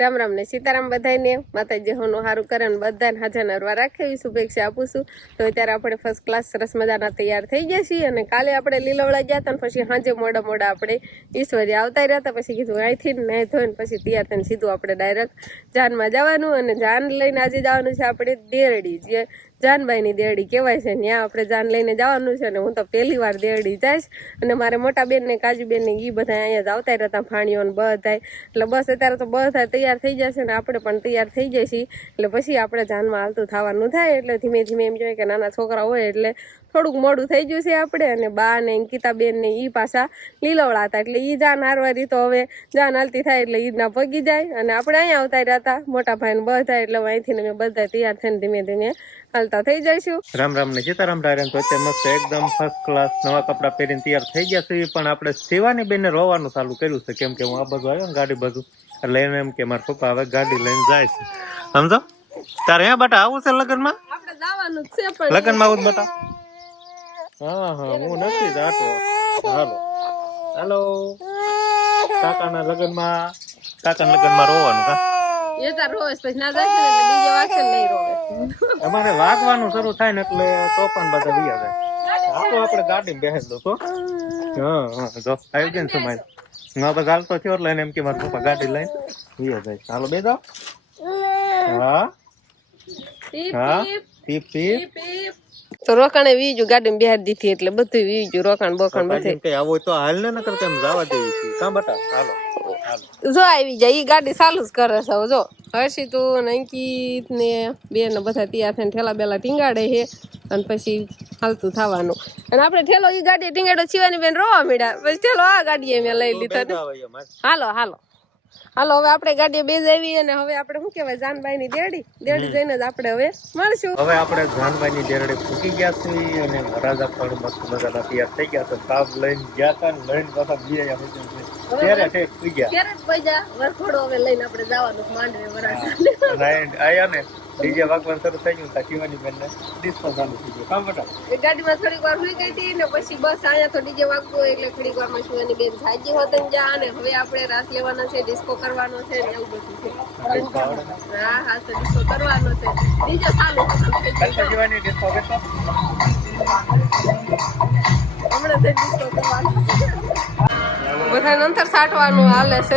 રામ રામ ને સીતારામ બધાને માતાજી હોનું સારું કરે ને બધાને હાજર નરવા રાખે એવી શુભેચ્છા આપું છું. તો અત્યારે આપણે ફર્સ્ટ ક્લાસ સરસ મજાના તૈયાર થઈ ગયા છીએ અને કાલે આપણે લીલવડા ગયા હતા ને પછી સાંજે મોડા આપણે ઈશ્વરી આવતા રહ્યા હતા. પછી કીધું અહીંથી ને ધોઈને પછી તૈયાર થઈને સીધું આપણે ડાયરેક્ટ જાનમાં જવાનું અને જાન લઈને આજે જવાનું છે આપણે દેરડી, જે જાનબાઈની દેરડી કહેવાય છે. ત્યાં આપણે જાન લઈને જવાનું છે અને હું તો પહેલી વાર દેરડી જઈશ અને મારે મોટા બેન ને કાજુ બેન ને એ બધા અહીંયા જ આવતા રહેતા ભાણીઓ ને બધા. એટલે બસ અત્યારે તો બધા તૈયાર થઈ જશે ને આપણે પણ તૈયાર થઈ જઈશું. એટલે પછી આપણે જાનમાં હાલતું થવાનું થાય. એટલે ધીમે ધીમે એમ જોઈએ કે નાના છોકરા હોય એટલે થોડુંક મોડું થઈ ગયું છે આપણે. અને બા ને અંકિતાબેન ને એ પાછા લીલવડા હતા એટલે એ જાન હારવારી તો હવે જાન હાલતી થાય એટલે ઈદના પગી જાય અને આપણે અહીંયા આવતા રહ્યા હતા મોટા ભાઈ ને બધા. એટલે અહીંથી ને અમે બધા તૈયાર થઈને ધીમે ધીમે હાલતા થઈ જઈશું. રામ રામ ને સીતારામ ડાયરેન. તો અત્યારે મસ્ત એકદમ ફર્સ્ટ ક્લાસ નવા કપડા પહેરીને તૈયાર થઈ ગયા છે. પણ આપણે શિવાની બેનને રોવાનું ચાલુ કર્યું છે કેમ કે હું આ બાજુ આવ્યો ને ગાડી બાજુ એટલે એને એમ કે મારા પપ્પા હવે ગાડી લઈને જાય છે. સમજો તારે હે બેટા આવું છે લગ્નમાં? આપણે જવાનું જ છે પણ લગ્નમાં આવું જ બેટા? હા હું નથી જાતો. હાલો હાલો કાકાના લગ્નમાં રોવાનું કા એ તાર રોજ પછી ના જાય એટલે બીજે વાગશે નહીં રોવે. અમારે વાગવાનું શરૂ થાય ને એટલે તોફાન બધા લઈ જાય. આ તો આપણે ગાડીમાં બેસી દો તો હા જો આવી ગઈ ને સમય ના બસ હાલતો થયો એટલે એને એમ કે મારા પપ્પા ગાડી લઈને જાય. હાલો બે જાઓ. હા હા પીપ પીપ તો રોકાણે વીજુ ગાડીમાં બેહાડી દીધી એટલે બધું વીજુ રોકાણ બોકાણ બધું કઈ આવો તો હાલ ને નકર કેમ જવા દેવી છે કા બટા? હાલો જો આવી જાય ઈ ગાડી ચાલુ જ કરે છે. જો હર્ષિતું ને અંકિત ને બેન ને બધા તૈયાર થઈને ઠેલા બેલા ટીંગાડે છે અને પછી હાલતું થવાનું. અને આપણે ઠેલો ઈ ગાડી ટીંગાડો શિવાની બેન રોવા મળ્યા પછી ઠેલો આ ગાડીએ મેં લઈ લીધો. હાલો હાલો હાલો હવે આપણે ગાડીએ બે જવી અને હવે આપણે શું કહેવાય જાનબાઈ ની દેરડી જઈને જ આપણે હવે મળશું. હવે આપણે જાનબાઈ ની દેરડી ફૂટી ગયા છીએ અને વરાજા પણ મસ્ત મજાના તૈયાર થઈ ગયા છે. સાબ લઈને ગયા હતા ને લઈને પાછા બે ત્યારે ઠેક થઈ ગયા. ત્યારે જ પૈસા વરખોડો હવે લઈને આપણે જવાનું માંડવે વરાજા આયા ને ડીજે વાગવાનું શરૂ થઈ ગયું. શિવાની બેન ને ડિસ્કો ચાલુ થઈ ગયો કામ બટા. એ ગાડીમાં થોડીક વાર સુઈ ગઈ હતી ને પછી બસ અહીંયા તો ડીજે વાગતું એટલે થોડીક વારમાં શિવાની બેન જાજી હોતન જા અને હવે આપણે રાસ લેવાનો છે, ડિસ્કો કરવાનો છે ને એવું બધું છે. હા હા તો ડિસ્કો કરવાનો છે. ડીજે ચાલુ શિવાની ડિસ્કો કરતો હમણાં તે ડિસ્કો કરવાનો બધાને અંતર સાટવાનું હાલે છે.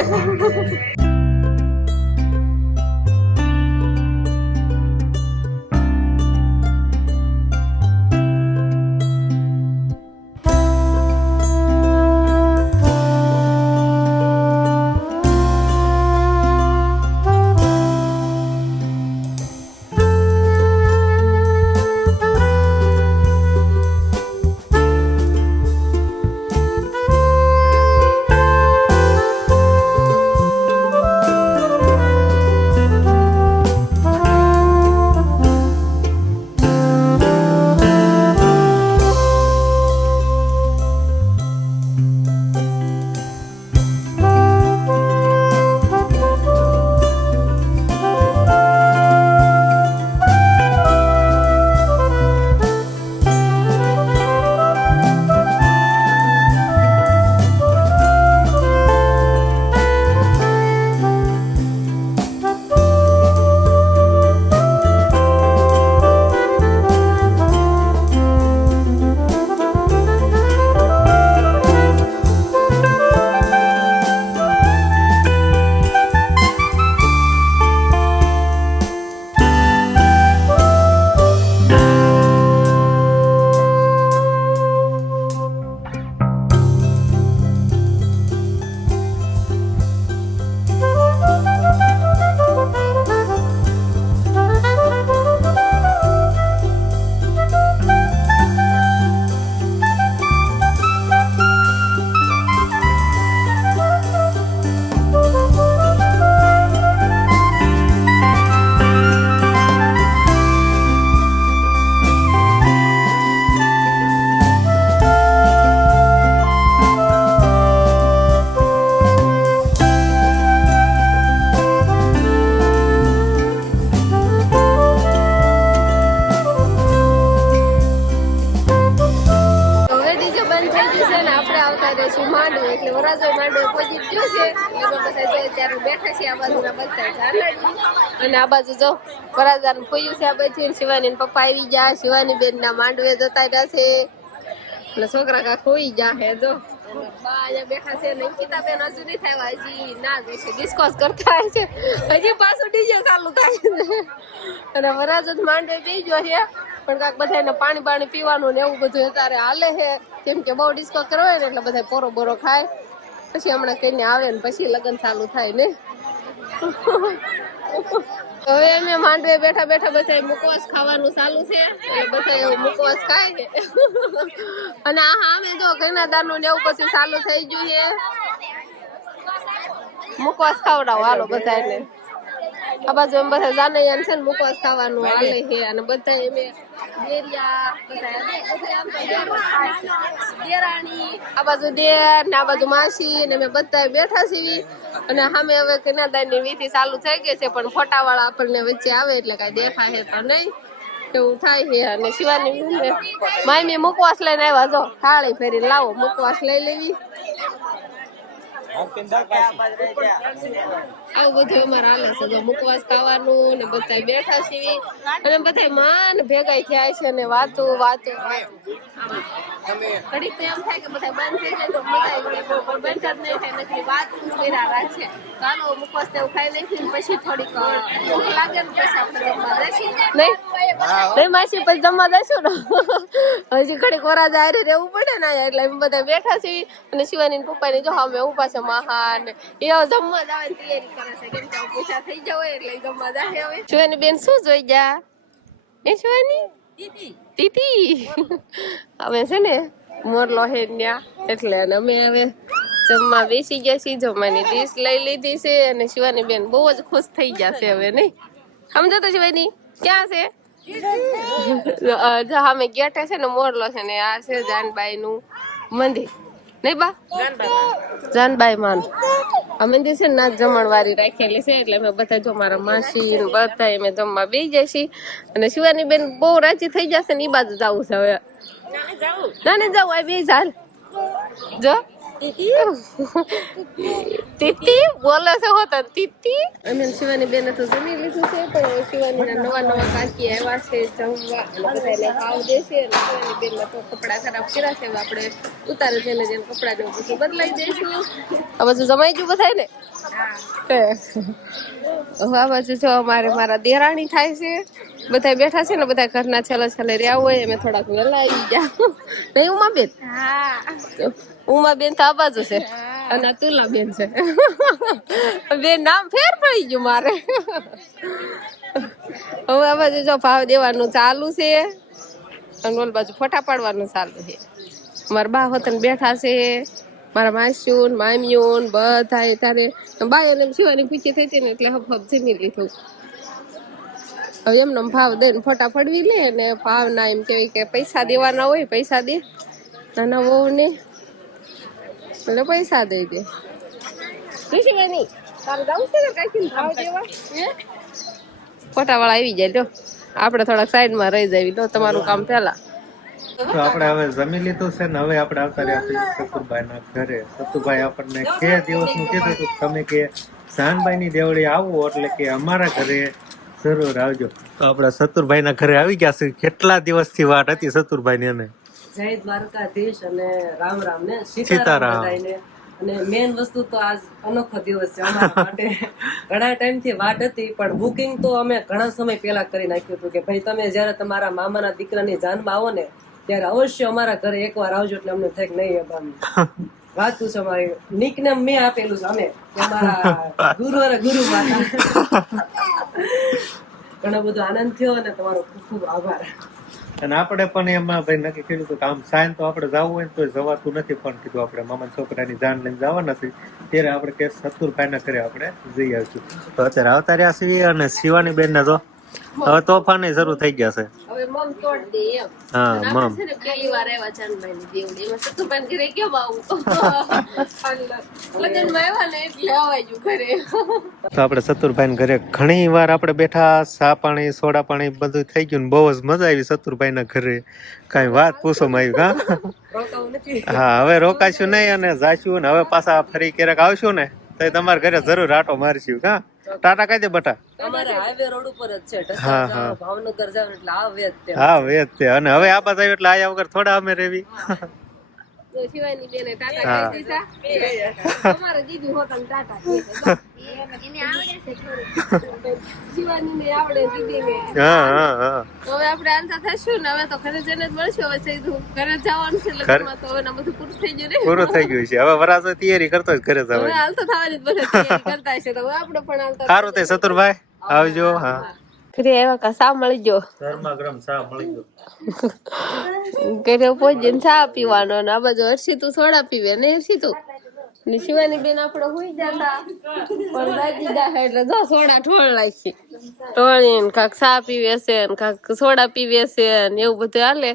આવતા રહેશું માંડવે, એટલે વરાજો માંડવે પહોંચી જ ગયો છે. એટલે અમે બધા જો ત્યારે બેઠા છીએ આ બાજુના બધા જાનડી, અને આ બાજુ જો વરાજાનું ખોયું છે. આ બાજુ શિવાની પપ્પા આવી ગયા, શિવાની બેન ના માંડવે જતા રહ્યા છે. એટલે છોકરા કા ખોઈ ગયા હે જો. બા અહીંયા બેઠા છે. અંકિતા બેન હજુ નહીં થાય, હજી ના જશે, ડિસ્કસ કરતા હોય છે. હજી પાછું ડીજે ચાલુ થાય છે. અને વરાજો માંડવે પી ગયો છે, પણ કાંક બધાને પાણી પીવાનું ને એવું બધું અત્યારે હાલે છે. કેમ કે બહુ ડિસ્કો કરવાય ને એટલે બધા પોરો બોરો ખાય, પછી હમણાં કઈને આવે ને પછી લગ્ન ચાલુ થાય ને. હવે અમે માંડવે બેઠા બેઠા બધા મુકવાસ ખાવાનું ચાલુ છે. એટલે બધા મુકવાસ ખાય છે. અને આ અમે જો ઘણા દાનું ને એવું પછી ચાલુ થઈ ગયું છે. મુકવાસ ખાવડાવો હાલો બધાને. આ બાજુ એમ બધા જાનૈયા છે ને મુકવાસ ખાવાનું હાલે છે. અને બધા એમે દેરિયા દેરાણી, આ બાજુ દેર ને આ બાજુ માસી ને અમે બધા બેઠા છીએ. અને સામે હવે કન્યાદાનની વિધિ ચાલુ થઈ ગઈ છે, પણ ફોટાવાળા આપણને વચ્ચે આવે એટલે કઈ દેખાય તો નહીં એવું થાય છે. અને શિવાની માયમી મુકવાસ લઈને આવ્યા, જો થાળી ફેરીને લાવો મુકવાસ લઈ લેવી. આવું બધું અમારે હાલે છે. જો મુકવાસ ખાવાનું ને બધા બેઠા છીએ. અને બધા માન ભેગા થયા છે ને વાતો ઘડીક તો એમ થાય કે બધા બંધ થઈ જાય તો બધા બંધ જ નહીં થાય, નથી વાત કર્યા રાખશે. ચાલો મુકવાસ ને એવું ખાઈ નાખી પછી થોડીક ભૂખ લાગે ને પછી આપણે જમવા જઈશું. નહીં માસી પછી જમવા જઈશું ને. હજી ઘડીક વરાજ આરે રહેવું પડે ને એટલે અમે બધા બેઠા છીએ. અને શિવાની પપ્પાની જો અમે ઉભા છે મહાન એ જમવા જવાની તૈયારી કરે છે. કેમ કે પૂછા થઈ જાય હોય એટલે જમવા જાય. હવે શિવાની બેન શું જોઈ ગયા એ શિવાની તીતી અમે છે ને મોરલો હે ન્યા એટલે અમે હવે જમવા બેસી ગયા છીએ. જમવાની ડીશ લઈ લીધી છે. અને શિવાની બેન બહુ જ ખુશ થઈ ગયા છે હવે. નહીં સમજો તો શિવાની ક્યાં છે? અમે ગેટે છે ને મોરલો છે ને આ છે જાનબાઈ નું મંદિર. નહીં બા જાનબાઈ માનું આ મંદિર છે ને નાચ જમણવારી રાખેલી છે. એટલે અમે બધા જો મારા માસી બધા અમે જમવા બેસી જાય છીએ. અને શિવાની બેન બહુ રાજી થઈ જશે ને એ બાજુ જવું છે હવે. ના નહીં જવું આ બે ચાલ જો તીતી બોલે છે હોતા તીતી. અમે શિવાની બેને તો જમી લીધું છે, પણ શિવાની ના નવા કાકી આવ્યા છે જમવા અને બધાને ખાવ દેશે. અને શિવાની બેન તો કપડા ખરાબ કર્યા છે, આપણે ઉતારે જઈને જેમ કપડા ને બધું બદલાઈ દઈશું. આ બાજુ જમાઈ ગયું બધા ને. આ બાજુ જો મારા દેરાણી થાય છે. બધા બેઠા છે ને બધા ઘરના છેલ્લે રહ્યા હોય. અમે થોડાક વહેલા આવી ગયા નહીં ઉમાબેન? ઉમાબેન તો આ બાજુ છે અને તુલા બેન છે. બેન નામ ફેર પડી ગયું મારે. હવે આ બાજુ જો ભાવ દેવાનું ચાલુ છે અને ઓલ બાજુ ફોટા પાડવાનું ચાલુ છે. મારા બા હોતન બેઠા છે, મારા માસ્યું મામ્યું બધા તારે બાય અને શિવાની પૂછી થઈ હતી ને એટલે હબ જમી લીધું. હવે એમને ભાવ દઈને ફોટા પડવી લે. અને ભાવ ના એમ કેવાય કે પૈસા દેવાના હોય, પૈસા દે નાના વહુ ને એટલે પૈસા દઈ દે. શિવાની તારે જવું છે ને કાંઈ ભાવ દેવા ફોટા વાળા આવી જાય. જો આપણે થોડાક સાઈડમાં રહી જાય તો તમારું કામ પેલા. તો આપણે હવે જમી લીધું છે ને હવે આપણે આવતા રહ્યા છીએ સતુરભાઈ ના ઘરે. સતુરભાઈ આપણને કે દિવસનું કીધું હતું તમે કે જાનબાઈ ની દેવળી આવો એટલે કે અમારા ઘરે જરૂર આવજો. તો આપડા સતુરભાઈ ના ઘરે આવી ગયા છે. કેટલા દિવસથી વાટ હતી સતુરભાઈ ની. અને જય દ્વારકાધીશ અને રામ રામ ને સીતારામ. અને મેન વસ્તુ તો આજ અનોખો દિવસ છે અમારા માટે. ઘણા ટાઈમ થી વાટ હતી, પણ બુકિંગ તો અમે ઘણા સમય પહેલા કરી નાખ્યું હતું કે ભાઈ તમે જયારે તમારા મામાના દીકરાની જાનમાં આવો ને ત્યારે અવશ્ય અમારા ઘરે એકવાર આવજો. એટલે અમને થાય કે નહીં વાત છે અમારી નિકનેમ મેં આપેલું છે અમે અમારા ગુરુ અને ગુરુ માતા. ઘણો બધો આનંદ થયો અને તમારો ખૂબ ખૂબ આભાર. અને આપણે પણ એમાં ભાઈ નક્કી કર્યું હતું કે આમ સાયન તો આપણે જવું હોય ને તો જવાતું નથી, પણ કીધું આપણે મામા છોકરાની જાન લઈને જવાના છીએ ત્યારે આપણે કે સતુરભાઈ ના ઘરે આપણે જઈ આવીશું. તો અત્યારે આવતા રહ્યા છીએ. અને શિવાની બેન ને તો હવે તોફાન શરૂ થઈ ગયા છે. હવે મમ તોડ દે એમ. હા અને મમ આપણે છે ને પહેલી વાર આવ્યા ચાંદભાઈ ની દેવડી એમાં સતુભાઈ ઘરે કેમ આવું લગ્નમાં આવ્યા ને એટલે આવાય ગયું ઘરે. તો આપણે સતુરભાઈ ઘરે ઘણી વાર આપણે બેઠા, ચા પાણી સોડા પાણી બધું થઈ ગયું ને બહુ જ મજા આવી સતુરભાઈ ના ઘરે. કઈ વાત પૂછોમાં આવી હા. રોકાવું નથી. હા હવે રોકાશું નહીં અને જાશું ને હવે પાછા ફરી ક્યારેક આવશું ને તો તમારા ઘરે જરૂર આટો મારશું હા. ટાટા કહી દે બટા. અમારે હાઈવે રોડ ઉપર જ છે ઢસા હા, જાઓ, હા. ભાવનગર જાવ એટલે આ વેત તે હા વેત તે અને હવે આ બાજુ આવ્યું એટલે આયા વગર થોડા અમે રેવી. તો શિવાની બેને ટાટા હા. કહી દીધા. અમારે દીદી હોતન ટાટા કહે. એને આવડે છે થોડું. શિવાની ને આવડે દીદીને. હા હા હા હવે આપણે આનતા થશું ને હવે તો ઘરે જઈને જ મળશું. હવે સીધું ઘરે જવાનું છે લગ્નમાં તો હવે બધું પૂરું થઈ ગયું ને. પૂરું થઈ ગયું છે હવે વરાસો તૈયારી કરતો જ ઘરે હવે જવાની. હાલ તો થવાની જ બધા તૈયારી કરતા હશે તો હવે આપણે પણ હાલતા સારું તે સતુરભાઈ આવજો. હા ઘરે આવ્યા કા સા મળી ગયો. ગરમા ગરમ ચા મળી ગયો. ઘરે પહોંચીને ચા પીવાનો ને આ બાજુ હર્ષી તું સોડા પીવે ને હર્ષી તું ને શિવાની બેન આપણે હુઈ જતા પણ દાદી દા એટલે જો સોડા ઠોળ લાગી ઠોળીને કાક ચા પીવે છે ને કાક સોડા પીવે છે ને એવું બધું હાલે.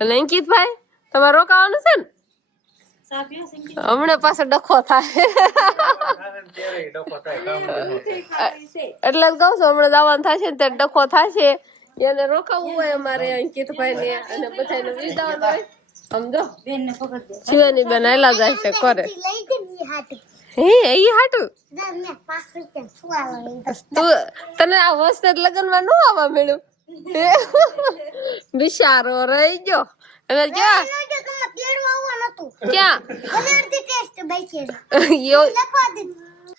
અને અંકિતભાઈ તમારે રોકાવાનું છે ને હમણાં પાછો ડખો થાય એટલે જ કહું છું હમણાં જવાનું થશે ને ત્યારે ડખો થશે. એને રોકાવું હોય અમારે અંકિતભાઈ ને અને બધાને વિદાવાનું હોય સમજો. શિવાની બેન આયલા જાય છે કરે હે ઈ હાટું તું તને આ વર્ષે લગ્ન માં નું આવવા મળ્યું બિચારો રહી ગયો. હવે ક્યાં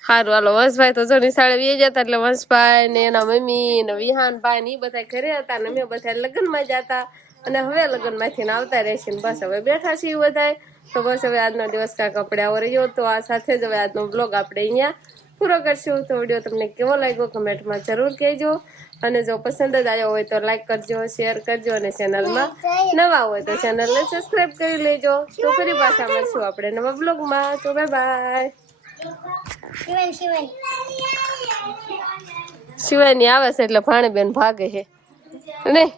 સારું હાલો વંશભાઈ તો જો નિશાળે વી જતા એટલે વંશભાઈ ને એના મમ્મી ને વિહાનભાઈ ને ઈ બધા ઘરે હતા ને અમે બધા લગ્ન માં જતા અને હવે લગ્ન માંથી આવતા રહેશે ને બસ હવે બેઠા છીએ બધા. તો બસ હવે આજનો દિવસ કાંક આપણે આવો રહ્યો. તો આ સાથે જ હવે આજનો બ્લોગ આપણે અહીંયા પૂરો કરશું. તો વિડીયો તમને કેવો લાગ્યો કમેન્ટમાં જરૂર કહેજો અને જો પસંદ જ આવ્યો હોય તો લાઈક કરજો, શેર કરજો અને ચેનલમાં નવા હોય તો ચેનલને સબસ્ક્રાઇબ કરી લેજો. તો ફરી પાછા મળશું આપણે નવા બ્લોગમાં. તો બાય બાય. શિવાની આવે છે એટલે ભાણેબેન ભાગે છે નહીં